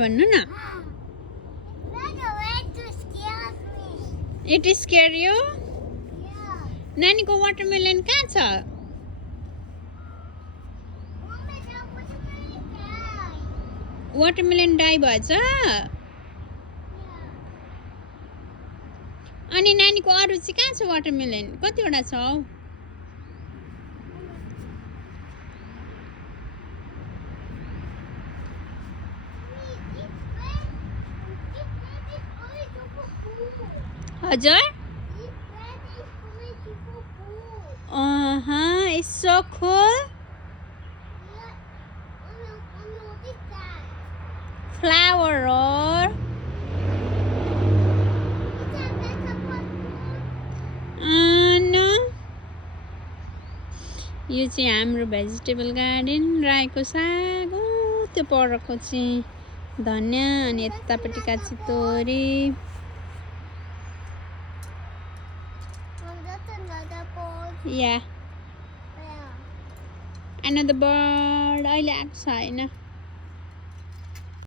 भन्नु न it square you नानीको वाटरमेलन कहाँ छ वाटरमेलन डाई भएछ अनि नानीको अरु चाहिँ कहाँ छ वाटरमेलन कतिवटा छ हौ हजुर it's so cool flower or no यो चाहिँ हाम्रो भेजिटेबल गार्डन राईको साग त्यो परको चाहिँ धनिया अनि यतापट्टि काची तोरी Yeah. Another bird. अहिले आएको छ हैन